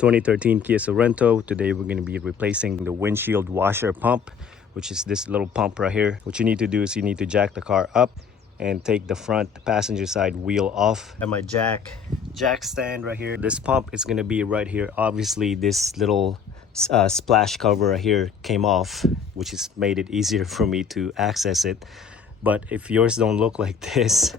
2013 Kia Sorento. Today we're going to be replacing the windshield washer pump, which is this little pump right here. What you need to do is you need to jack the car up and take the front passenger side wheel off. And my jack stand right here. This pump is going to be right here. Obviously this little splash cover right here came off, which has made it easier for me to access it. But if yours don't look like this,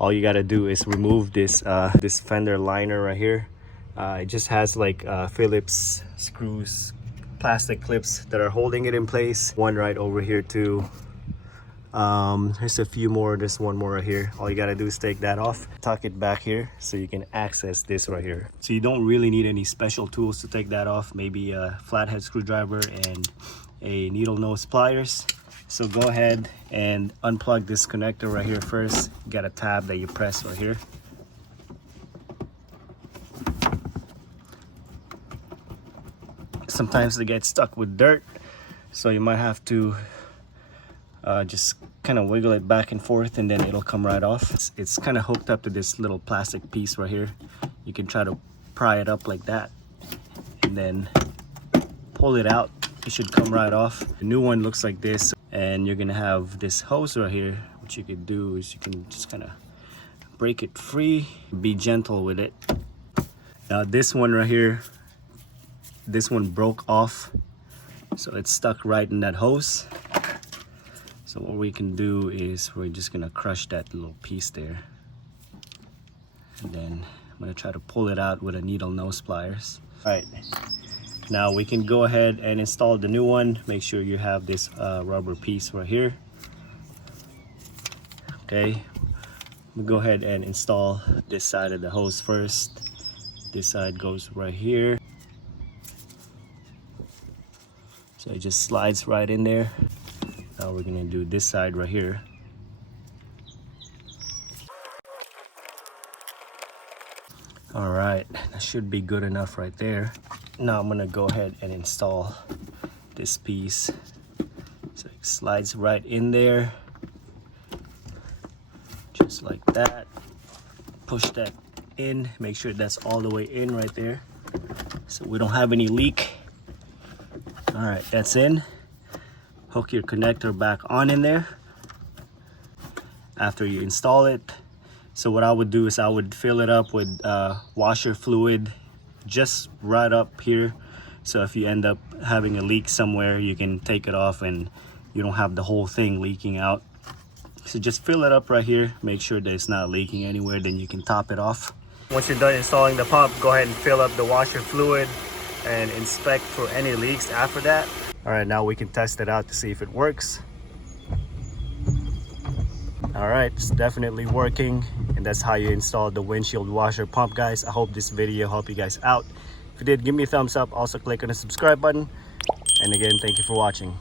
all you got to do is remove this this fender liner right here. It just has like Phillips screws, plastic clips that are holding it in place. One right over here too. There's a few more. There's one more right here. All you gotta do is take that off, tuck it back here so you can access this right here. So you don't really need any special tools to take that off. Maybe a flathead screwdriver and a needle nose pliers. So go ahead and unplug this connector right here first. You got a tab that you press right here. Sometimes they get stuck with dirt, so you might have to just kind of wiggle it back and forth, and then it'll come right off. It's kind of hooked up to this little plastic piece right here. You can try to pry it up like that and then pull it out. It should come right off. The new one looks like this, and you're gonna have this hose right here. What you could do is you can just kind of break it free, be gentle with it. Now this one right here, this one broke off, so it's stuck right in that hose. So what we can do is we're just gonna crush that little piece there, and then I'm gonna try to pull it out with a needle nose pliers. All right, now we can go ahead and install the new one. Make sure you have this rubber piece right here. Okay, we'll go ahead and install this side of the hose first. This side goes right here. So it just slides right in there. Now we're gonna do this side right here. All right, that should be good enough right there. Now I'm gonna go ahead and install this piece. So it slides right in there, just like that. Push that in, make sure that's all the way in right there, so we don't have any leak. All right, that's in. Hook your connector back on in there after you install it. So what I would do is I would fill it up with washer fluid just right up here. So if you end up having a leak somewhere, you can take it off and you don't have the whole thing leaking out. So just fill it up right here. Make sure that it's not leaking anywhere, then you can top it off. Once you're done installing the pump, go ahead and fill up the washer fluid and inspect for any leaks after that. All right, now we can test it out to see if it works. All right, it's definitely working, and that's how you install the windshield washer pump, guys. I hope this video helped you guys out. If you did, give me a thumbs up. Also click on the subscribe button, and again, thank you for watching.